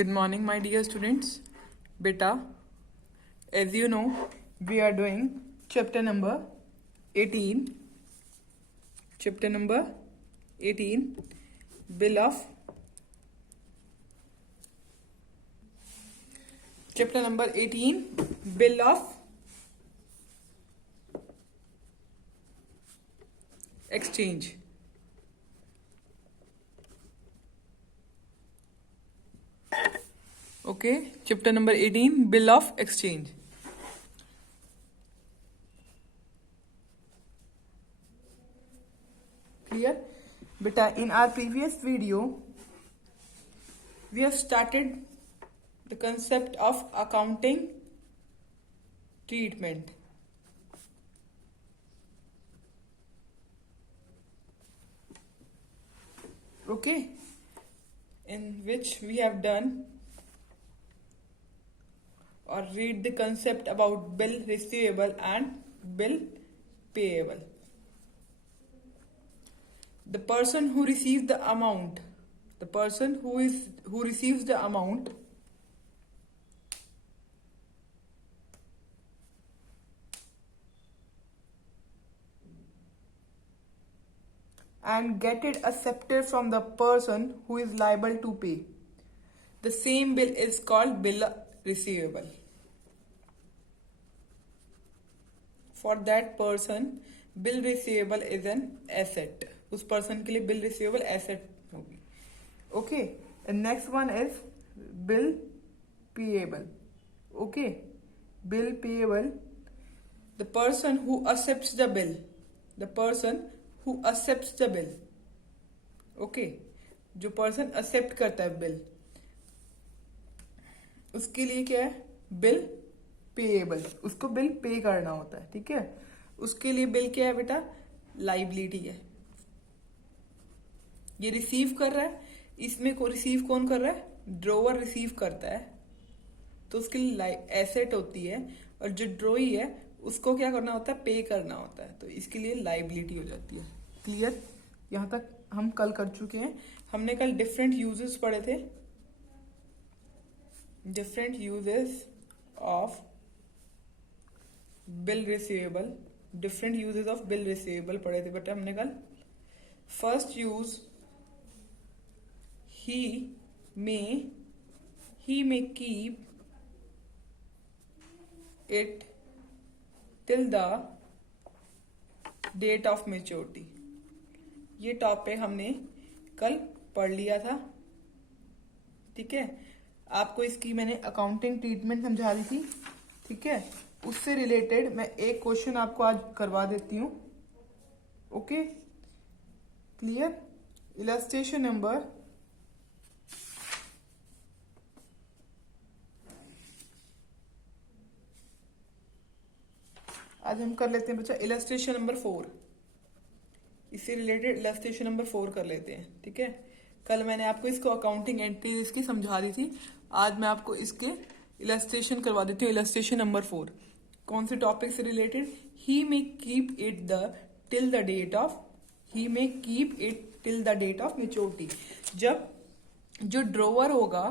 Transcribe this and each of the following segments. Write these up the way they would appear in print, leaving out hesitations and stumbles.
Good morning, my dear students. Beta, as you know, we are doing chapter number 18. Chapter number 18, Bill of. Chapter number 18, Bill of Exchange. Okay, chapter number 18, Bill of Exchange. Clear? Beta, in our previous video, we have started the concept of accounting treatment. Okay, in which we have done or read the concept about bill receivable and bill payable. The person who receives the amount, who receives the amount and get it accepted from the person who is liable to pay. The same bill is called bill receivable. For that person, bill receivable is an asset. उस person के लिए bill receivable asset होगी. Okay. And next one is bill payable. Okay. Bill payable. The person who accepts the bill. Okay. जो person accept करता है bill, उसके लिए क्या है? Bill payable. उसको बिल पे करना होता है. ठीक है. उसके लिए बिल क्या है बेटा? लाइबिलिटी है. ये रिसीव कर रहा है. इसमें को रिसीव कौन कर रहा है? ड्रोवर रिसीव करता है. तो उसके लिए एसेट होती है. और जो ड्रोई है उसको क्या करना होता है? पे करना होता है. तो इसके लिए लाइबिलिटी हो जाती है. क्लियर? यहाँ तक हम कल कर चुके हैं. हमने कल डिफरेंट यूजेस पढ़े थे. Different uses of bill receivable. Different uses of bill receivable पढ़े थे बेटा हमने कल. First use, he may keep it till the date of maturity. ये टॉपिक हमने कल पढ़ लिया था. ठीक है. आपको इसकी मैंने अकाउंटिंग ट्रीटमेंट समझा दी थी. ठीक है. उससे रिलेटेड मैं एक क्वेश्चन आपको आज करवा देती हूँ. ओके. क्लियर? इलस्ट्रेशन नंबर आज हम कर लेते हैं बच्चा इलस्ट्रेशन नंबर 4. इससे रिलेटेड इलस्ट्रेशन नंबर 4 कर लेते हैं. ठीक है. कल मैंने आपको इसको अकाउंटिंग एंट्रीज इसकी समझा दी थी. आज मैं आपको इसके इलस्ट्रेशन करवा देती हूँ. इलस्ट्रेशन नंबर 4 कौन से टॉपिक से related? He may keep it till the date of maturity. जब जो ड्रोवर होगा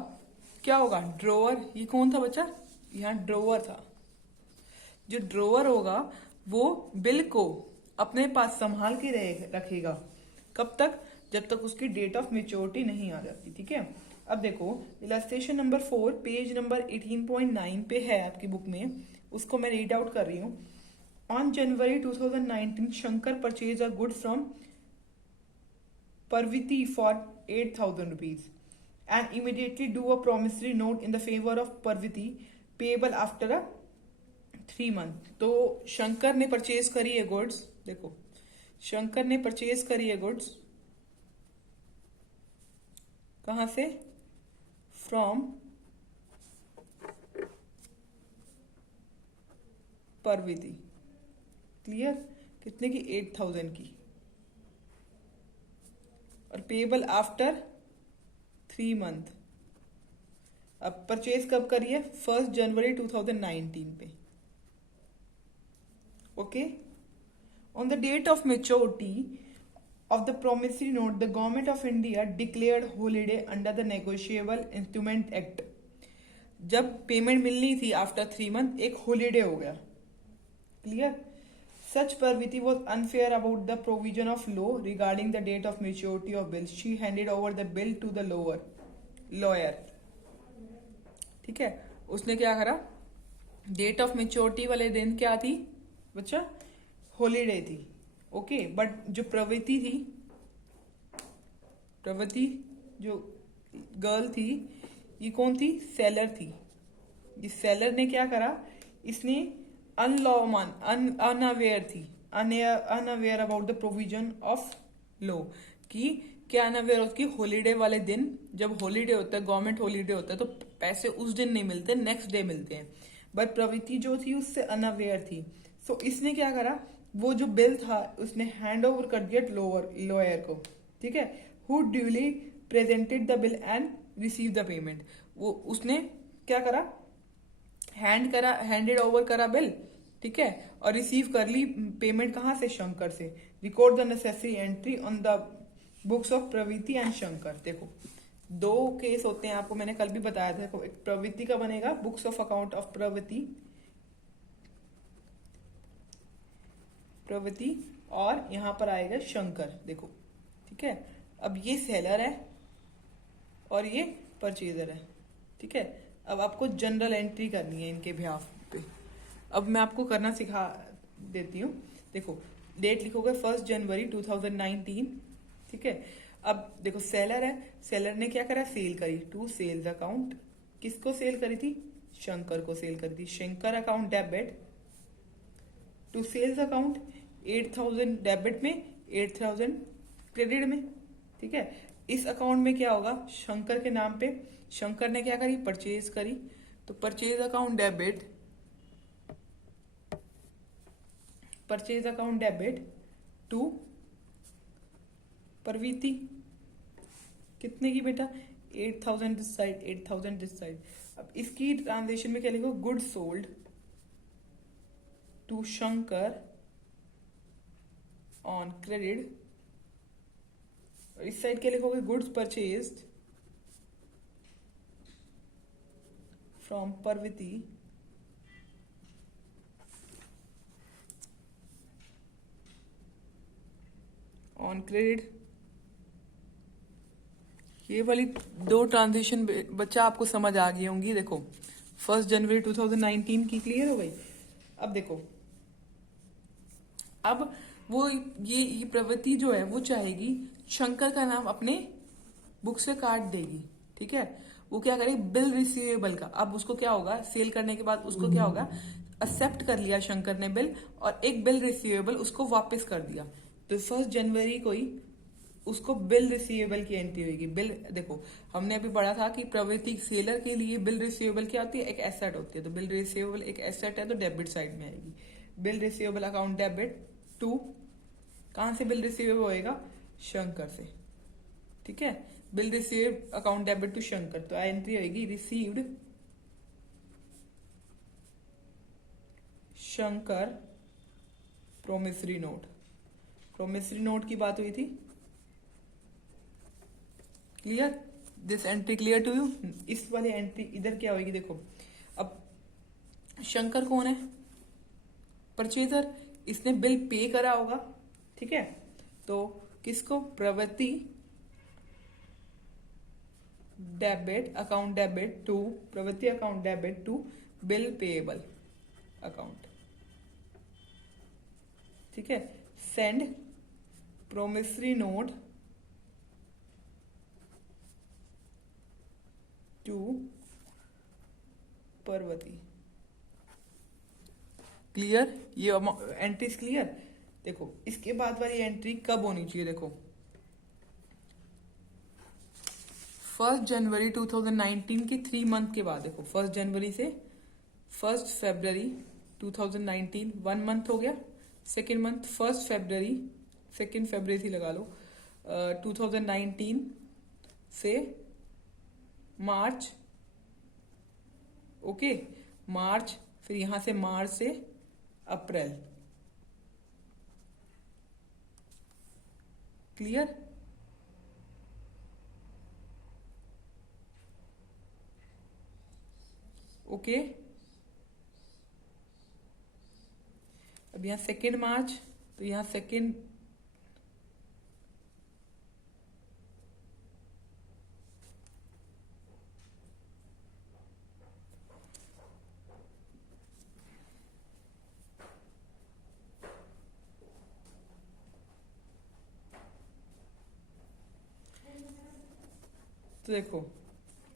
क्या होगा? ड्रोवर. ये कौन था बच्चा? यहाँ ड्रोवर था. जो ड्रोवर होगा वो बिल को अपने पास संभाल के रखेगा. कब तक? जब तक उसकी डेट ऑफ मेच्योरिटी नहीं आ जाती. ठीक है. अब देखो इलस्ट्रेशन नंबर 4 पेज नंबर 18.9 पे है आपकी बुक में. उसको मैं रीड आउट कर रही हूँ. On January 2019 Shankar purchase a good from Parvati for 8,000 rupees and immediately do a promissory note in the favour of Parvati payable after a 3 month. तो शंकर ने परचेज करी है गुड्स. देखो शंकर ने परचेज करी है गुड्स कहां से? फ्रॉम परविति. क्लियर? कितने की? 8,000 की. और पेएबल आफ्टर 3 month. अब परचेज कब करी है? 1 जनवरी 2019 पे. Okay. On the date of maturity of the promissory note, the government of India declared holiday under the Negotiable Instrument Act. जब पेमेंट मिलनी थी आफ्टर 3 मंथ एक हॉलीडे हो गया. Clear. Such Parvati was unfair about the provision of law regarding the date of maturity of bill. She handed over the bill to the lawyer. ठीक है. उसने क्या करा, डेट ऑफ मेच्योरिटी वाले दिन क्या थी बच्चा, हॉलीडे थी. ओके. बट जो प्रवृत्ति जो गर्ल थी, ये कौन थी, सेलर थी. इस सेलर ने क्या करा, इसने unaware about the provision of law, कि क्या अनअवेयर उसकी हॉलीडे वाले दिन, जब हॉलीडे होता है, गवर्नमेंट हॉलीडे होता है, तो पैसे उस दिन नहीं मिलते, नेक्स्ट डे मिलते हैं. बट प्रवृत्ति जो थी उससे अनअवेयर थी. सो इसने क्या करा, वो जो बिल था उसने हैंड ओवर कर दिया लॉयर को. ठीक है. Who duly presented the bill and receive the payment. वो उसने क्या करा, हैंडेड ओवर करा बिल. ठीक है. और रिसीव कर ली पेमेंट. कहाँ से, शंकर से. Record the necessary entry on the books of प्रवृत्ति एंड शंकर. देखो 2 केस होते हैं, आपको मैंने कल भी बताया था. देखो एक प्रवृत्ति का बनेगा बुक्स ऑफ अकाउंट ऑफ प्रवृत्ति, और यहां पर आएगा शंकर. देखो. ठीक है. अब ये सेलर है और ये परचेजर है. ठीक है. अब आपको जनरल एंट्री करनी है इनके बिहाफ पे. अब मैं आपको करना सिखा देती हूँ. देखो डेट लिखोगे 1 जनवरी 2019. ठीक है. अब देखो सेलर है, सेलर ने क्या करा, सेल करी टू सेल्स अकाउंट. किसको सेल करी थी, शंकर को सेल करी थी. Shankar account debit to sales account, 8000 debit में, 8000 क्रेडिट में. ठीक है. इस अकाउंट में क्या होगा, शंकर के नाम पे. शंकर ने क्या करी, परचेज करी. तो परचेज अकाउंट डेबिट टू प्रवृत्ति. कितने की बेटा, 8000 दिस साइड, 8000 दिस साइड. अब इसकी ट्रांजेक्शन में क्या लिखो, good sold to Shankar on credit. और इस साइड क्या लिखोगे, goods purchased from Pravritti on credit. ये वाली 2 ट्रांजिशन बच्चा आपको समझ आ गई होंगी. देखो 1 जनवरी 2019 की क्लियर हो गई. अब देखो, अब वो ये प्रवृत्ति जो है वो चाहेगी शंकर का नाम अपने बुक से काट देगी. ठीक है. वो क्या करेगी, बिल रिसीवेबल का. अब उसको क्या होगा, सेल करने के बाद उसको क्या होगा, एक्सेप्ट कर लिया शंकर ने बिल, और एक बिल रिसीवेबल उसको वापस कर दिया. तो 1 जनवरी को ही उसको बिल रिसीवेबल की एंट्री होगी. बिल देखो हमने अभी पढ़ा था कि प्रवृत्ति सेलर के लिए बिल रिसीवेबल क्या होती है, एक एसेट होती है. तो बिल रिसीवेबल एक एसेट है, तो डेबिट साइड में आएगी. Bill receivable account debit to, कहां से बिल रिसीवेबल होएगा, शंकर से. ठीक है. Bill receive account debit to Shankar. तो एंट्री होगी received Shankar promissory note. Promissory note की बात हुई थी. Clear, this entry clear to you. इस वाली एंट्री इधर क्या होगी, देखो अब शंकर कौन है, परचेजर. इसने बिल पे करा होगा. ठीक है. तो किसको, Pravritti debit account debit to, Pravritti account debit to bill payable account. ठीक है. Send promissory note to Pravritti. Clear, ये एंट्रीज क्लियर. देखो इसके बाद वाली एंट्री कब होनी चाहिए, देखो 1 जनवरी 2019 की 3 मंथ के बाद. देखो 1 जनवरी से 1 फरवरी 2019, 1 मंथ हो गया. सेकेंड मंथ 1 फरवरी, 2 फरवरी से लगा लो, 2019 से मार्च. ओके. मार्च, फिर यहां से मार्च से अप्रैल. क्लियर? ओके। अब यहाँ 2 मार्च, तो यहाँ 2 तो देखो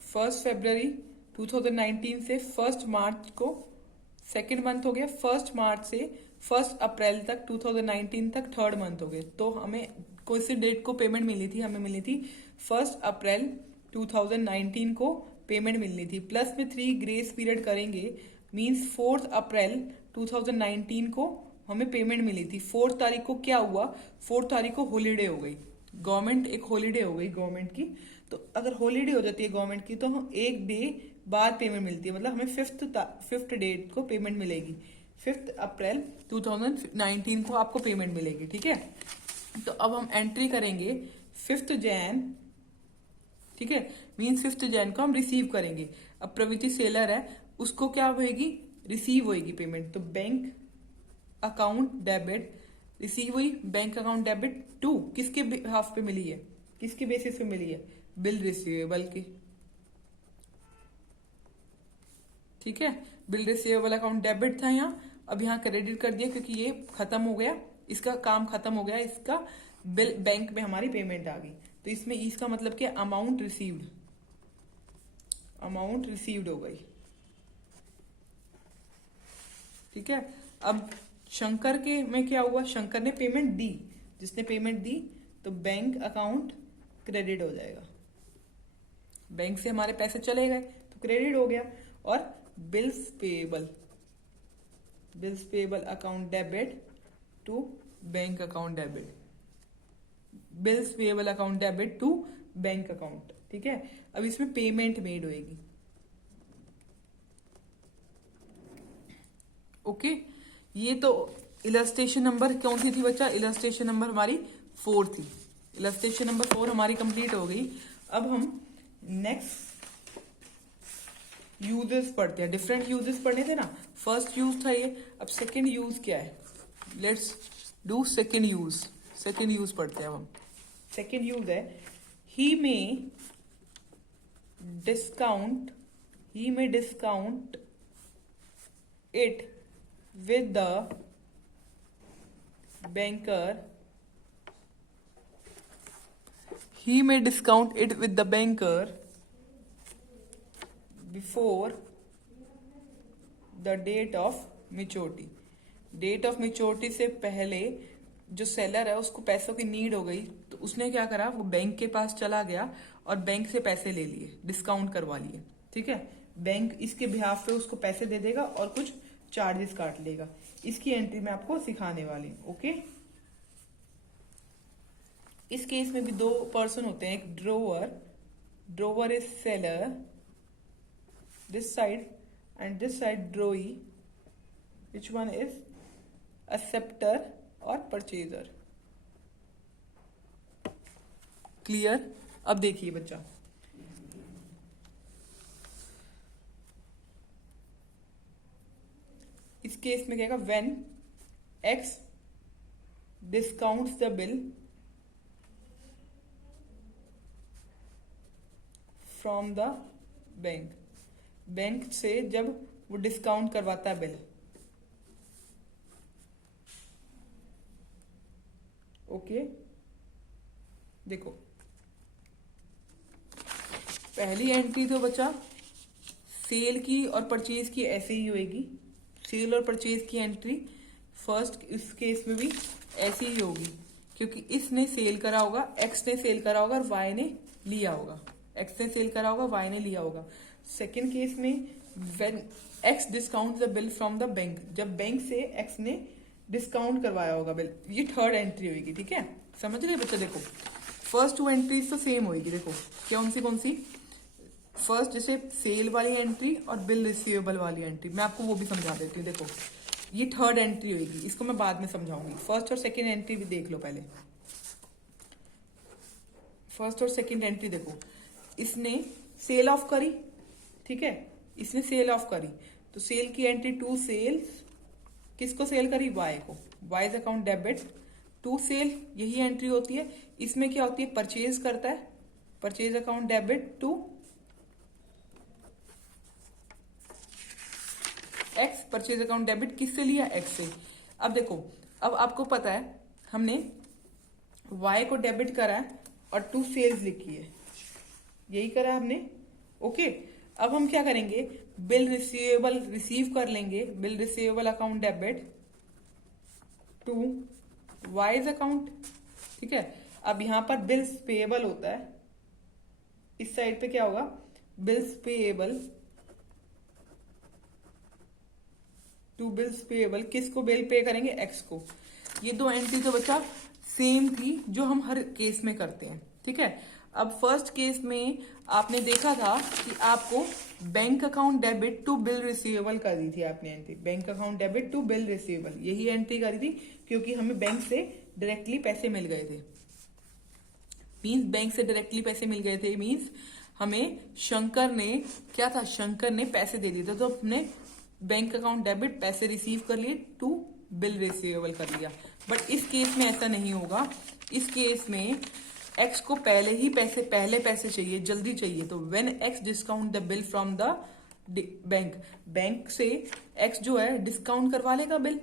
1 फरवरी 2019 से 1 मार्च को 2nd मंथ हो गया, 1 मार्च से 1 अप्रैल तक 2019 तक 3rd मंथ हो गए। तो हमें कोई सी डेट को पेमेंट मिली थी? हमें मिली थी 1 अप्रैल 2019 को पेमेंट मिलनी थी। प्लस में 3 ग्रेस पीरियड करेंगे, मींस 4 अप्रैल 2019 को हमें पेमेंट मिली थी। 4 तारीख को क्या हुआ? 4 तारीख को हॉलीडे हो गई, गवर्नमेंट एक हॉलीडे हो गई गवर्नमेंट की। तो अगर हॉलीडे हो जाती है गवर्नमेंट की तो हम एक डे बाद पेमेंट मिलती है, मतलब हमें 5th डेट को पेमेंट मिलेगी। 5 अप्रैल 2019 को आपको पेमेंट मिलेगी, ठीक है। तो अब हम एंट्री करेंगे 5 जैन, ठीक है, मीन्स 5 जैन को हम रिसीव करेंगे। अब प्रवृत्ति सेलर है, उसको क्या होगी? रिसीव होगी पेमेंट। तो बैंक अकाउंट डेबिट रिसीव हुई, बैंक अकाउंट डेबिट टू किसके हाफ पे मिली है? किसके बेसिस पे मिली है? बिल रिसीवेबल की, ठीक है। बिल रिसीवेबल अकाउंट डेबिट था यहाँ, अब यहाँ क्रेडिट कर दिया क्योंकि ये खत्म हो गया, इसका काम खत्म हो गया, इसका बिल बैंक में हमारी पेमेंट आ गई। तो इसमें इसका मतलब क्या? अमाउंट रिसीव्ड, अमाउंट रिसीव्ड हो गई, ठीक है। अब शंकर के में क्या हुआ? शंकर ने पेमेंट दी, जिसने पेमेंट दी तो बैंक अकाउंट क्रेडिट हो जाएगा, बैंक से हमारे पैसे चले गए तो क्रेडिट हो गया। और bills payable, bills payable account debit to bank account debit, bills payable account debit to bank account, ठीक है। अब इसमें पेमेंट मेड होएगी, ओके। ये तो इलस्ट्रेशन नंबर कौन सी थी बच्चा? इलस्ट्रेशन नंबर हमारी 4 थी। इलस्ट्रेशन नंबर 4 हमारी कंप्लीट हो गई। अब हम नेक्स्ट यूजेस पढ़ते हैं। डिफरेंट यूजेस पढ़ने थे ना, फर्स्ट यूज था ये, अब सेकंड यूज क्या है? Let's do second use. Second use पढ़ते हैं अब हम। सेकंड यूज है ही में discount, he may discount it with the banker, he may discount it with the banker before the date of maturity. Date of maturity से पहले जो seller है उसको पैसों की नीड हो गई, तो उसने क्या करा? वो बैंक के पास चला गया और बैंक से पैसे ले लिए, डिस्काउंट करवा लिए, ठीक है। बैंक इसके बिहाफ पे उसको पैसे दे देगा और कुछ चार्जेस काट लेगा। इसकी एंट्री मैं आपको सिखाने वाली हूँ, ओके। इस केस में भी 2 पर्सन होते हैं, एक drawer, drawer is seller this side and this side drawee, which one is acceptor और परचेजर, क्लियर। अब देखिए बच्चा, इस केस में कहेगा when X discounts the bill from the bank, bank से जब वो डिस्काउंट करवाता है बिल, ओके। देखो पहली एंट्री तो बचा सेल की और परचेज की ऐसे ही होएगी, सेल और परचेज की एंट्री फर्स्ट इस केस में भी ऐसी ही होगी, क्योंकि इसने सेल करा होगा, एक्स ने सेल करा होगा और वाई ने लिया होगा, एक्स ने सेल करा होगा, वाई ने लिया होगा। सेकेंड केस में when x discount the bill from the bank, जब बैंक से एक्स ने डिस्काउंट करवाया होगा बिल, ये थर्ड एंट्री होगी, ठीक है। समझ रहे बच्चा? देखो फर्स्ट 2 एंट्रीज तो सेम होगी, देखो कौन सी फर्स्ट जैसे सेल वाली एंट्री और बिल रिसीवेबल वाली एंट्री, मैं आपको वो भी समझा देती हूँ। देखो ये थर्ड एंट्री होगी, इसको मैं बाद में समझाऊंगी। फर्स्ट और सेकेंड एंट्री भी देख लो पहले। फर्स्ट और सेकंड एंट्री देखो, इसने सेल ऑफ करी, ठीक है, इसने सेल ऑफ करी, तो सेल की एंट्री टू सेल्स, किसको सेल करी, वाई को, Y's account debit to sale, यही एंट्री होती है। इसमें क्या होती है, परचेज करता है, purchase account debit to X, purchase account debit किससे लिया, एक्स से। अब देखो, अब आपको पता है हमने वाई को डेबिट करा है और टू सेल्स लिखी है, यही करा है हमने, ओके। अब हम क्या करेंगे, बिल रिसीवेबल रिसीव कर लेंगे, bill receivable account debit to Y's account, ठीक है। अब यहां पर बिल्स पेएबल होता है, इस साइड पे क्या होगा, bills payable to bills payable, किसको बिल पे करेंगे, एक्स को। ये दो एंट्री तो बच्चा सेम थी जो हम हर केस में करते हैं, ठीक है। अब फर्स्ट केस में आपने देखा था कि आपको bank account debit to bill receivable कर दी थी आपने entry, bank account debit to bill receivable, यही एंट्री करी थी क्योंकि हमें बैंक से डायरेक्टली पैसे मिल गए थे। मीन्स बैंक से डायरेक्टली पैसे मिल गए थे, मीन्स हमें शंकर ने क्या था, शंकर ने पैसे दे दिए थे, तो हमने बैंक अकाउंट डेबिट पैसे रिसीव कर लिए टू बिल रिसीवेबल कर लिया। बट इस केस में ऐसा नहीं होगा, इस केस में एक्स को पहले पैसे चाहिए, जल्दी चाहिए, तो when x discount the bill from the bank, bank से एक्स जो है डिस्काउंट करवा लेगा बिल,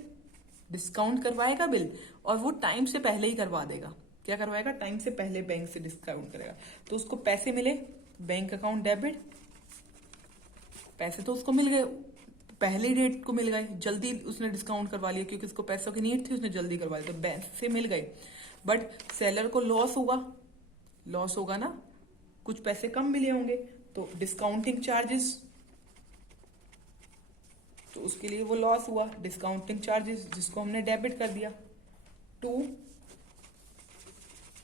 डिस्काउंट करवाएगा बिल, और वो टाइम से पहले ही करवा देगा, क्या करवाएगा, टाइम से पहले बैंक से डिस्काउंट करेगा, तो उसको पैसे मिले, बैंक अकाउंट डेबिट, पैसे तो उसको मिल गए, पहले डेट को मिल गए, जल्दी उसने डिस्काउंट करवा लिया क्योंकि उसको पैसों की नीड थी, उसने जल्दी करवा लिया, तो बैंक से मिल गए। बट सेलर को लॉस होगा ना, कुछ पैसे कम मिले होंगे, तो डिस्काउंटिंग चार्जेस, तो उसके लिए वो लॉस हुआ, डिस्काउंटिंग चार्जेस जिसको हमने डेबिट कर दिया टू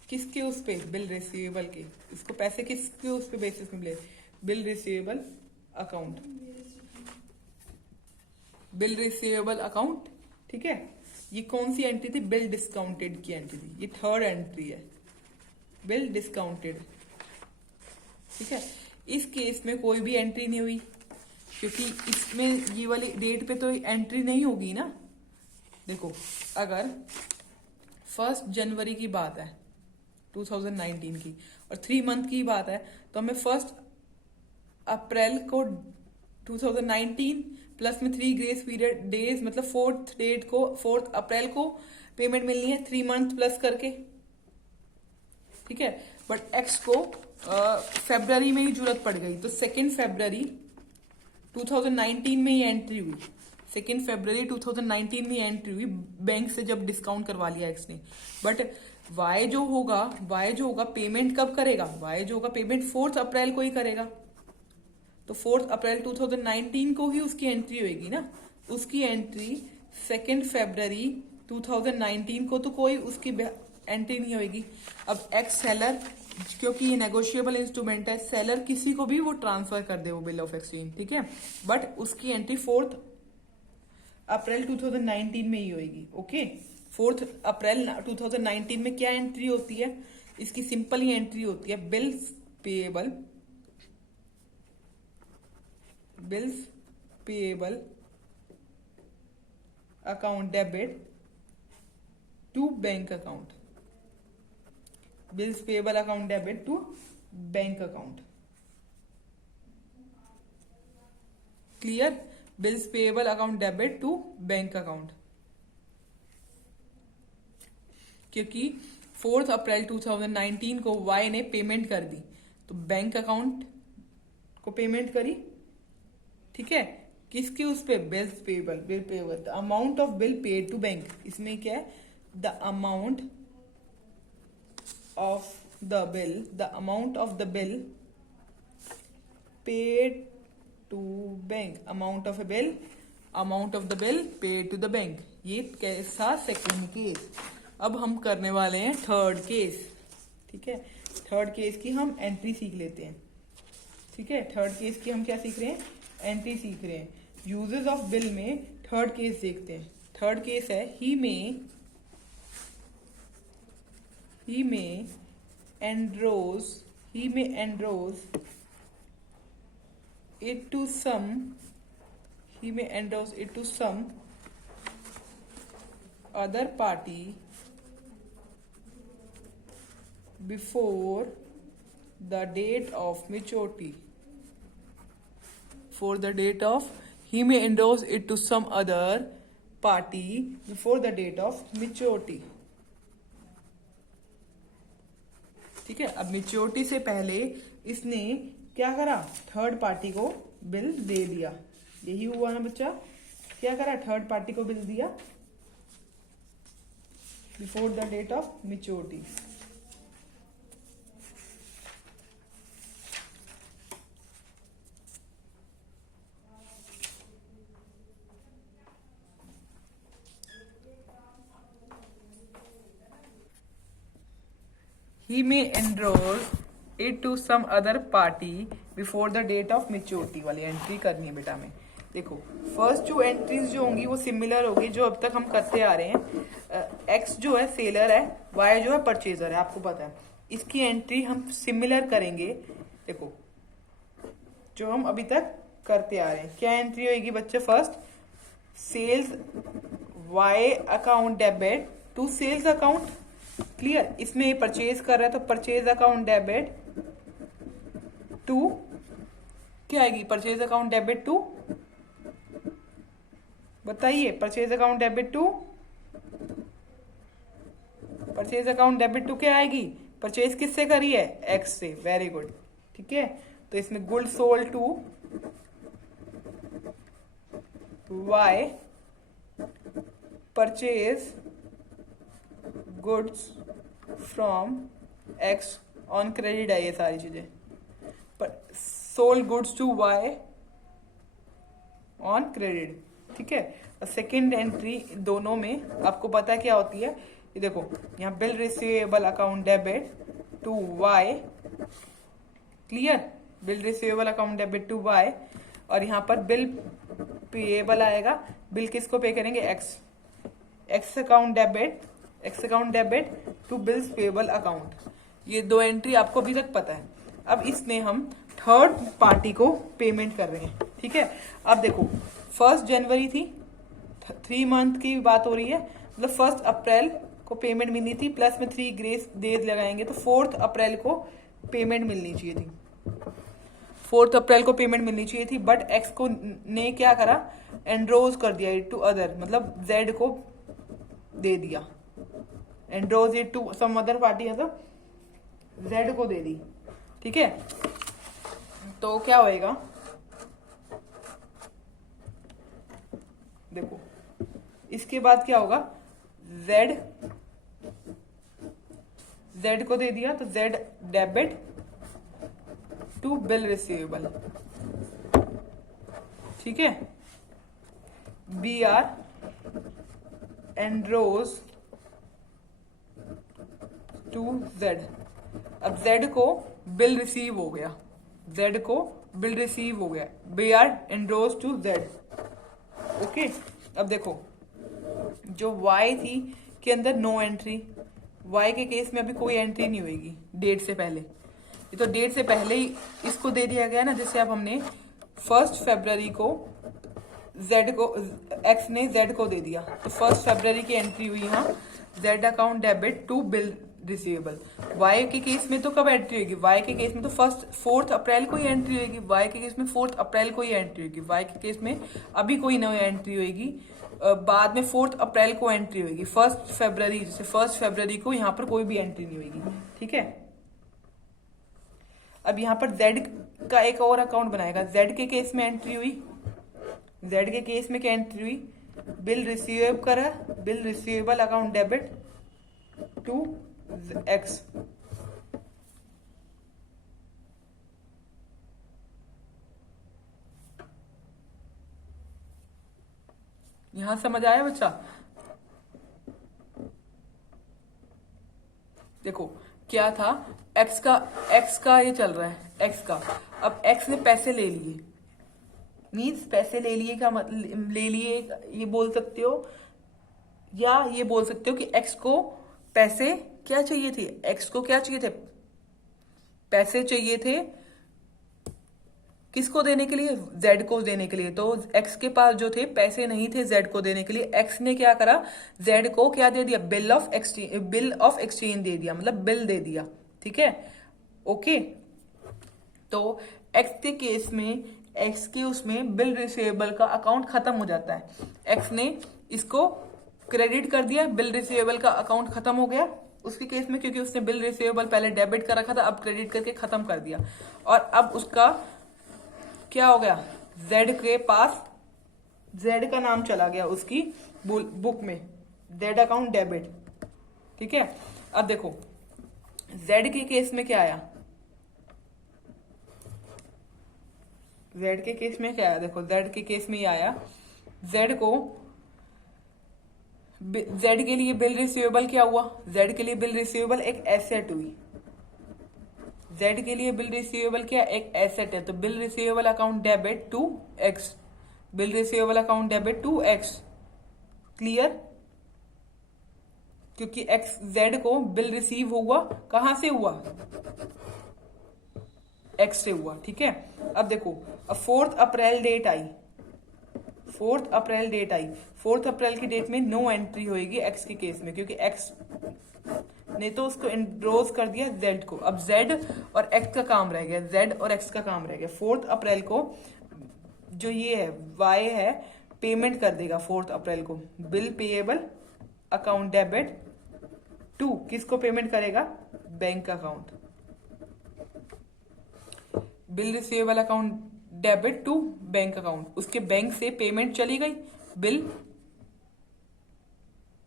किसके उस पे, बिल रिसीवेबल के, इसको पैसे किसके उस पे बेसिस में मिले, bill receivable account, bill receivable account, ठीक है। ये कौन सी एंट्री थी, बिल डिस्काउंटेड की एंट्री थी, ये थर्ड एंट्री है, बिल डिस्काउंटेड, ठीक है। इस केस में कोई भी एंट्री नहीं हुई क्योंकि इसमें ये वाली डेट पे तो एंट्री नहीं होगी ना। देखो, अगर 1 जनवरी की बात है 2019 की और 3 मंथ की बात है, तो हमें 1 अप्रैल को 2019 प्लस में 3 ग्रेस पीरियड डेज, मतलब 4 अप्रैल को पेमेंट मिलनी है 3 मंथ प्लस करके, ठीक है। बट एक्स को फेब्रुवरी में ही जरूरत पड़ गई, तो 2 फरवरी 2019 में ही एंट्री हुई, 2 फरवरी 2019 में एंट्री हुई बैंक से जब डिस्काउंट करवा लिया एक्स ने। बट वाई जो होगा पेमेंट कब करेगा, वाई जो होगा पेमेंट 4 अप्रैल को ही करेगा, तो 4 अप्रैल 2019 को ही उसकी एंट्री होगी ना, उसकी एंट्री 2 फरवरी 2019 को तो कोई उसकी एंट्री नहीं होगी। अब एक्स सेलर, क्योंकि ये नेगोशिएबल इंस्ट्रूमेंट है, सेलर किसी को भी वो ट्रांसफर कर दे वो बिल ऑफ एक्सचेंज, ठीक है, बट उसकी एंट्री 4 अप्रैल 2019 में ही होगी, ओके। 4 अप्रैल 2019 में क्या एंट्री होती है, इसकी सिंपल ही एंट्री होती है, bills payable account debit to bank account, bills payable account debit to bank account, clear, bills payable account debit to bank account, क्योंकि 4 अप्रैल 2019 को वाई ने पेमेंट कर दी, तो बैंक अकाउंट को पेमेंट करी, ठीक है, किसके उस पे, bills payable, bill payable, the amount of bill paid to bank, इसमें क्या है, the amount of the bill paid to bank, amount of the bill paid to the bank, ये कैसा, सेकंड केस। अब हम करने वाले हैं थर्ड केस, ठीक है। थर्ड केस की हम एंट्री सीख लेते हैं, ठीक है। थर्ड केस की हम क्या सीख रहे हैं, एंट्री सीख रहे हैं। यूजेस ऑफ बिल में थर्ड केस देखते हैं। थर्ड केस है, ही मे enrolls he may enrolls it to some he may enrolls it to some other party before the date of maturity. For the date of he may endorse it to some other party before the date of maturity. ठीक है, अब maturity से पहले इसने क्या करा, third party को bill दे दिया। यही हुआ ना बच्चा, क्या करा, थर्ड पार्टी को बिल दिया before the date of maturity. He may enroll it to some other party before the date of maturity वाली एंट्री करनी है बेटा में। देखो फर्स्ट जो एंट्रीज जो होंगी वो सिमिलर होगी जो अब तक हम करते आ रहे हैं। एक्स जो है सेलर है, वाई जो है परचेजर है, आपको पता है। इसकी एंट्री हम सिमिलर करेंगे। देखो जो हम अभी तक करते आ रहे हैं, क्या एंट्री होगी बच्चे, first sales Y account debit to sales account, clear. इसमें ये परचेज कर रहा है तो परचेज अकाउंट डेबिट टू क्या आएगी, परचेज अकाउंट डेबिट टू, बताइए, purchase account debit to, purchase account debit to क्या आएगी, परचेज किससे करी है, एक्स से, वेरी गुड, ठीक है। तो इसमें good sold to Y, purchase goods from X on credit है ये सारी चीजें, पर sold goods to Y on credit, ठीक है। और सेकेंड एंट्री दोनों में आपको पता है क्या होती है, ये देखो यहाँ bill receivable account debit to Y, clear, bill receivable account debit to Y, और यहाँ पर बिल पेएबल आएगा, बिल किसको पे करेंगे, X, X account debit to bills payable account. ये दो एंट्री आपको अभी तक पता है। अब इसमें हम थर्ड पार्टी को पेमेंट कर रहे हैं, ठीक है। अब देखो 1 जनवरी थी, 3 मंथ की बात हो रही है, मतलब 1 अप्रैल को पेमेंट मिलनी थी, प्लस में 3 ग्रेस डेज लगाएंगे तो 4 अप्रैल को पेमेंट मिलनी चाहिए थी, 4 अप्रैल को पेमेंट मिलनी चाहिए थी। बट एक्स को ने क्या करा, एंड्रोज कर दिया टू अदर, मतलब जेड को दे दिया, endorses it to some other party, मतलब जेड को दे दी, ठीक है। तो क्या होएगा, देखो इसके बाद क्या होगा, जेड को दे दिया तो Z debit to bill receivable, ठीक है। B R endorses to Z, अब जेड को बिल रिसीव हो गया, जेड को बिल रिसीव हो गया, B R endorses to Z, okay. अब देखो जो y थी के अंदर नो एंट्री, y के केस में अभी कोई एंट्री नहीं होगी डेट से पहले, ये तो डेट से पहले ही इसको दे दिया गया ना, जैसे अब हमने 1 फरवरी को z को, x ने z को दे दिया तो 1 फरवरी की एंट्री हुई यहाँ, z account debit to bill receivable. y के केस में तो कब एंट्री होगी, y के केस में तो 4 अप्रैल को ही एंट्री होगी, y के केस में 4 अप्रैल को ही एंट्री होगी, y के केस में अभी कोई नई एंट्री होगी, बाद में 4 अप्रैल को एंट्री होगी, 1 फरवरी, जैसे 1 फरवरी को यहाँ पर कोई भी एंट्री नहीं होगी, ठीक है। अब यहाँ पर z का एक और अकाउंट बनाएगा, z के केस में एंट्री हुई, z के केस में क्या एंट्री हुई, बिल रिसीव करा, bill receivable account debit to X, यहां समझ आया बच्चा। देखो क्या था, एक्स का ये चल रहा है, एक्स का, अब एक्स ने पैसे ले लिए, मीन्स पैसे ले लिए का मतलब, ले लिए ये बोल सकते हो, या ये बोल सकते हो कि एक्स को पैसे क्या चाहिए थे, एक्स को क्या चाहिए थे, पैसे चाहिए थे किसको देने के लिए, जेड को देने के लिए। तो एक्स के पास जो थे पैसे नहीं थे जेड को देने के लिए, एक्स ने क्या करा, जेड को क्या दे दिया, बिल ऑफ एक्सचेंज दे दिया, मतलब बिल दे दिया। ठीक है, ओके। तो एक्स के केस में, एक्स के उसमें बिल रिसीवेबल का अकाउंट खत्म हो जाता है। एक्स ने इसको क्रेडिट कर दिया, बिल रिसीवेबल का अकाउंट खत्म हो गया उसके केस में, क्योंकि उसने बिल रिसीवेबल पहले डेबिट कर रखा था, अब क्रेडिट करके खत्म कर दिया। और अब उसका क्या हो गया, जेड के पास, जेड का नाम चला गया उसकी बुक में, जेड अकाउंट डेबिट। ठीक है, अब देखो जेड के केस में क्या आया, जेड के केस में क्या आया, देखो जेड के केस में ये आया, जेड को, जेड के लिए बिल रिसीवेबल क्या हुआ, जेड के लिए बिल रिसीवेबल एक एसेट हुई, जेड के लिए बिल रिसीवेबल क्या, एक एसेट है। तो bill receivable account debit to X, bill receivable account debit to X, clear. क्योंकि एक्स, जेड को बिल रिसीव हुआ, कहां से हुआ, एक्स से हुआ। ठीक है, अब देखो, अब 4 अप्रैल डेट आई, 4 अप्रैल डेट आई, 4 अप्रैल की डेट में नो एंट्री होगी एक्स के केस में, क्योंकि एक्स ने तो उसको एंड्रोज कर दिया जेड को। अब जेड और एक्स का काम रह गया, जेड और एक्स का काम रह गया। 4 अप्रैल को जो ये है वाई है, पेमेंट कर देगा 4 अप्रैल को, bill payable account debit to, किसको पेमेंट करेगा, bank account, bill receivable account debit to bank account, उसके बैंक से पेमेंट चली गई, bill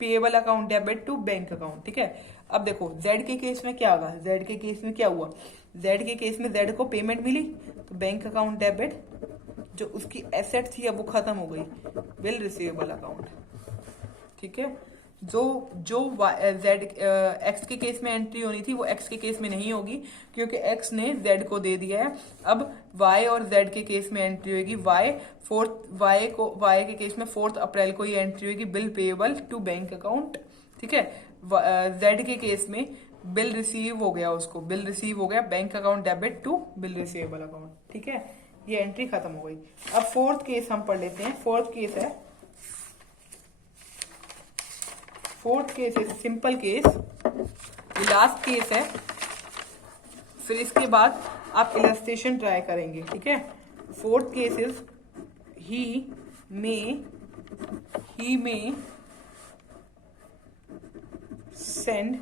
payable account debit to bank account. ठीक है, अब देखो जेड के केस में क्या होगा, जेड के केस में क्या हुआ, जेड के केस में जेड को पेमेंट मिली, तो बैंक अकाउंट डेबिट, जो उसकी एसेट थी अब वो खत्म हो गई, बिल रिसीवेबल अकाउंट। ठीक है, जो जो जेड एक्स के केस में एंट्री होनी थी वो एक्स के केस में नहीं होगी, क्योंकि एक्स ने जेड को दे दिया है। अब वाई और जेड के केस में एंट्री होगी, वाई के केस में 4 अप्रैल को ये एंट्री होगी, bill payable to bank account. ठीक है, जेड के केस में बिल रिसीव हो गया, उसको बिल रिसीव हो गया, bank account debit to bill receivable account. ठीक है, ये एंट्री खत्म हो गई। अब 4th केस हम पढ़ लेते हैं। 4th केस है, 4th केस है सिंपल केस, लास्ट केस है, फिर इसके बाद आप इलस्ट्रेशन ट्राई करेंगे। ठीक है, 4th case is he may send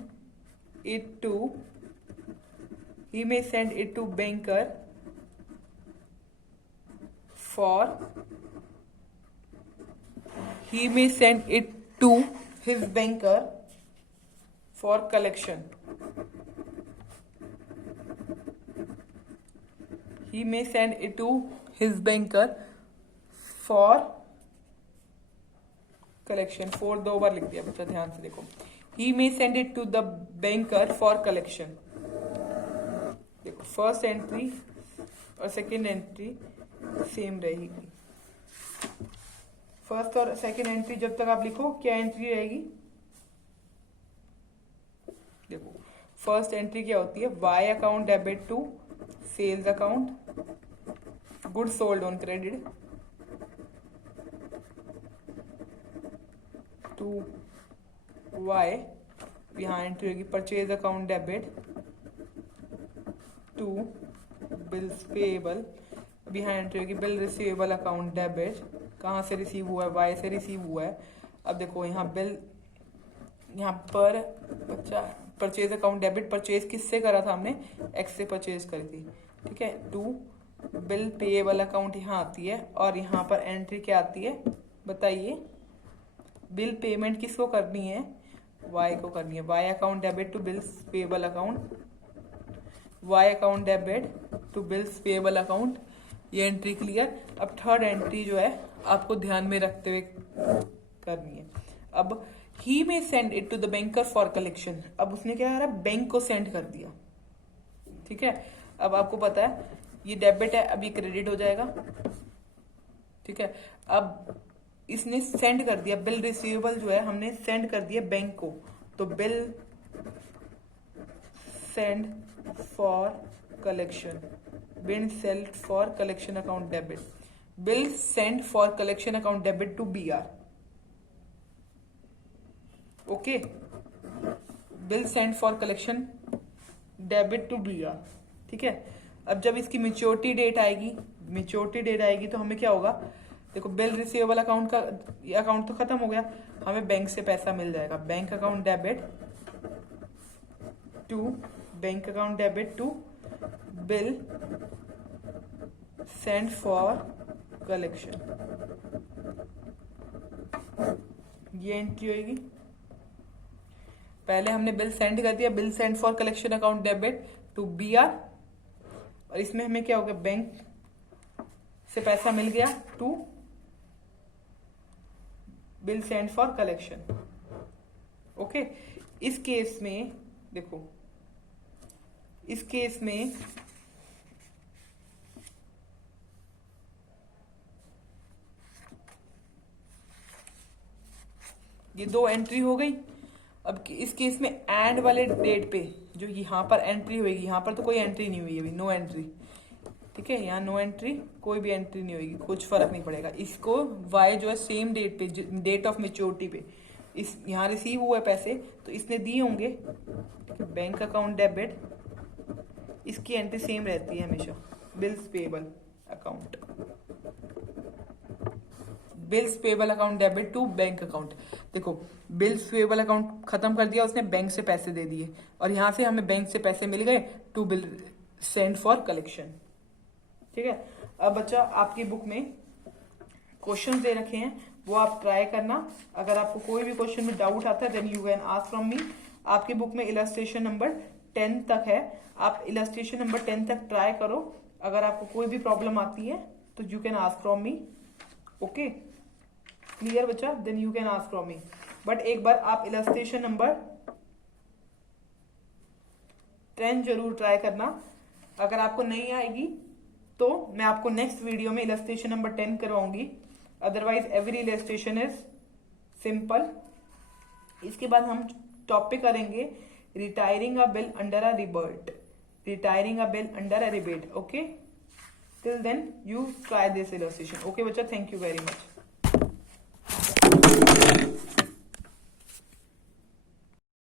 it to banker for, he may send it to his banker for collection, he may send it to his banker for collection। 4 2 बार लिख दिया बच्चा, ध्यान से देखो, he may send it to the banker for collection। देखो first entry और second entry same रहेगी, first और सेकेंड एंट्री जब तक आप लिखो क्या एंट्री रहेगी, देखो फर्स्ट एंट्री क्या होती है, Y account debit to sales account, good sold on credit to Y, यहाँ एंट्री होगी purchase account debit to bills payable, यहाँ एंट्री होगी बिल रिसीवेबल अकाउंट डेबिट, कहाँ से रिसीव हुआ है, वाई से रिसीव हुआ है। अब देखो यहाँ बिल, यहाँ पर बच्चा परचेज अकाउंट डेबिट, परचेज किससे करा था हमने, एक्स से परचेज करी थी। ठीक है, टू बिल पेएबल अकाउंट यहाँ आती है, और यहाँ पर एंट्री क्या आती है बताइए, बिल पेमेंट किसको करनी है, वाई को करनी है, Y account debit to bills payable account, Y account debit to bills payable account, ये एंट्री क्लियर। अब थर्ड एंट्री जो है आपको ध्यान में रखते हुए करनी है। अब ही में send it to the banker for collection, अब उसने क्या करा, बैंक को सेंड कर दिया। ठीक है, अब आपको पता है ये डेबिट है, अब ये क्रेडिट हो जाएगा। ठीक है, अब इसने सेंड कर दिया, बिल रिसीवेबल जो है हमने सेंड कर दिया बैंक को, तो bill send for collection. Bill sent for collection account debit. Bill sent for collection account debit to BR. Okay. Bill sent for collection debit to BR. ठीक है. अब जब इसकी मेच्योरिटी डेट आएगी तो हमें क्या होगा, देखो बिल रिसीवेबल अकाउंट का अकाउंट तो खत्म हो गया, हमें बैंक से पैसा मिल जाएगा. Bank account debit to bill send for collection. ये एंट्री होगी. पहले हमने बिल सेंड कर दिया, bill send for collection account debit to BR, और इसमें हमें क्या हो गया, बैंक से पैसा मिल गया to bill send for collection. Okay. इस केस में देखो, इस केस में ये दो एंट्री हो गई. अब इस केस में एंड वाले डेट पे जो यहां पर एंट्री होगी, यहां पर तो कोई एंट्री नहीं हुई अभी, नो एंट्री. ठीक है, यहाँ नो एंट्री, कोई भी एंट्री नहीं होगी, कुछ फर्क नहीं पड़ेगा. इसको वाई जो है सेम डेट पे, डेट ऑफ मेच्योरिटी पे इस यहाँ रिसीव हुआ है पैसे, तो इसने दिए होंगे. बैंक अकाउंट डेबिट, इसकी एंट्री सेम रहती है हमेशा. Bills payable account, bills payable account debit to bank account. देखो बिल्स पेबल अकाउंट खत्म कर दिया उसने, बैंक से पैसे दे दिए, और यहां से हमें बैंक से पैसे मिल गए to bill send for collection. ठीक है. अब बच्चा आपकी बुक में क्वेश्चन दे रखे हैं, वो आप ट्राई करना. अगर आपको कोई भी क्वेश्चन में डाउट आता है then you can ask from me. आपकी बुक में इलस्ट्रेशन नंबर 10 तक है, आप इलस्ट्रेशन नंबर 10 तक ट्राई करो. अगर आपको कोई भी प्रॉब्लम आती है तो you can ask from me. Okay, clear बच्चा? Then you can ask from me. But एक बार आप इलस्ट्रेशन नंबर 10 जरूर ट्राई करना. अगर आपको नहीं आएगी तो मैं आपको नेक्स्ट वीडियो में इलस्ट्रेशन नंबर 10 करवाऊंगी. Otherwise every illustration is simple. इसके बाद हम टॉपिक करेंगे retiring a bill under a rebate. Retiring a bill under a rebate. Okay, till then you try this illustration. Okay बच्चा, थैंक यू वेरी मच.